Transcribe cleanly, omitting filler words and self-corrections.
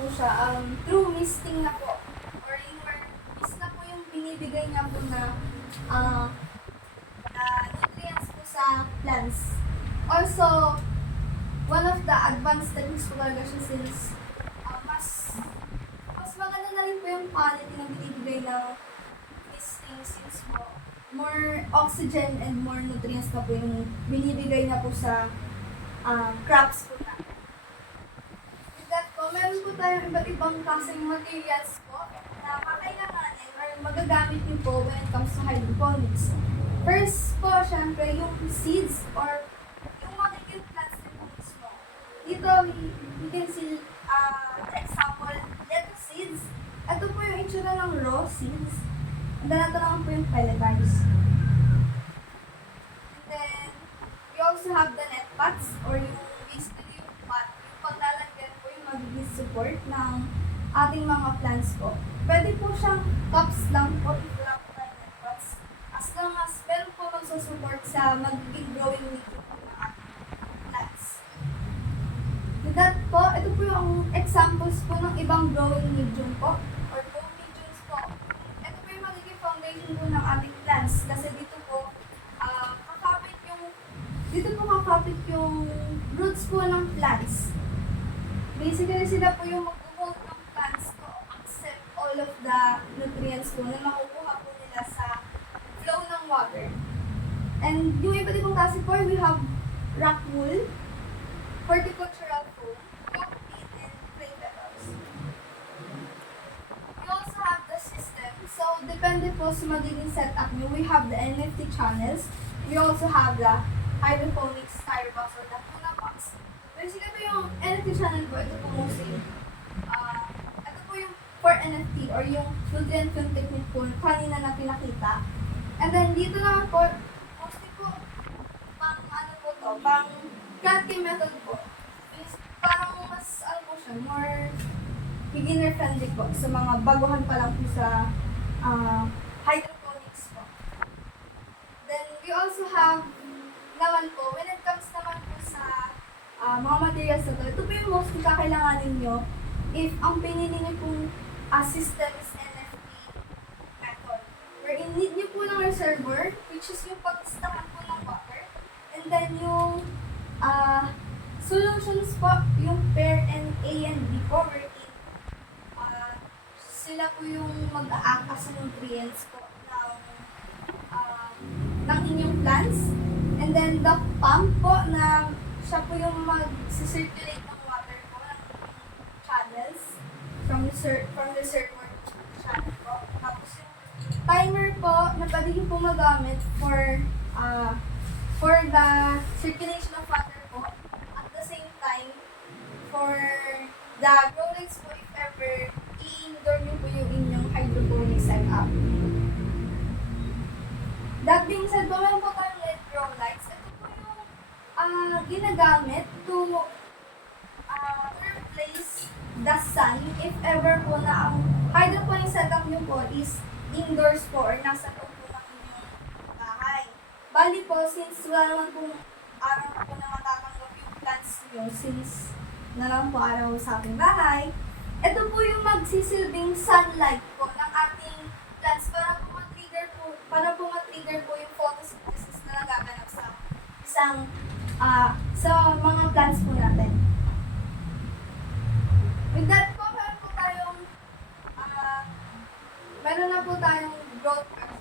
po siya, through misting na po. Or yung mist na po yung binibigay niya po uh, na nutrients po sa plants. Also, one of the advanced techniques po talaga siya since mas maganda na rin po yung quality na binibigay ng misting since po more oxygen and more nutrients na po yung binibigay na po sa crops po na. With that po, meron po tayong iba't ibang klaseng materials po na kakailanganin or magagamit niyo po when it comes to hydroponics. First po, syempre, yung seeds or yung magiging plants na po mismo. Dito, we can see, example, lettuce seeds. Ito po yung itsura ng raw seeds. And then, ito naman po yung pelletized. And then, we also have the net pots or yung basically yung pot. Yung paglalagyan po yung magiging support ng ating mga plants po. Pwede po siyang cups lang po if wala po tayo net pots. As long as meron po magsusupport sa magiging growing medium po ng ating plants. With that po, ito po yung examples po ng ibang growing medium po or grow mediums po. Ito po yung magiging foundation po ng ating plants kasi dito po kakapit yung roots po ng plants. Basically, sila po yung mag-hold ng plants to accept all of the nutrients po na makukuha po nila sa flow ng water. And yung iba't ibang klase po, we have rock wool, horticultural foam, cockpit, and clay petals. We also have the system. So, depende po sa magiging setup nyo. We have the NFT channels. We also have the hydroponics styrobox or the tuna box. Basically, ito yung NFT channel po. Ito po mostly. Ito po yung for NFT or yung nutrient film technique po kanina na pinakita. And then, dito naman po, mostly po, pang cutting method po. Is parang mas, more beginner friendly po sa mga baguhan pa lang po sa hydroponics po. Then, we also have naman po, when it comes naman po sa mga materials na ito po yung mostly kakailanganin nyo if ang pinili nyo pong system is NFT method. Wherein need nyo po ng reservoir, which is yung pag-stockan po ng water. And then yung solutions po, yung pair and A and B po, wherein sila po yung mag-a-act as nutrients po ng inyong plants. And then the pump po na siya po yung mag-circulate ng water po ng channels from the reservoir channel po. Tapos yung timer po na pwede yung po magamit for the circulation of water po. At the same time, for the grow lights po if ever i-indoor nyo po yung inyong hydroponic setup. That being said, meron po tayong LED grow lights. Ito po yung ginagamit to replace the sun if ever po na ang hydroponic setup nyo po is indoors po or nasa loob po ng inyong bahay. Bali po, since wala naman pong araw po na matatanggap yung plants nyo since na lang po araw sa ating bahay, ito po yung magsisilbing sunlight po ng ating plants para po ma-trigger po yung photosynthesis na nagaganap sa mga plants po natin. With that po, meron na po tayong growth curve.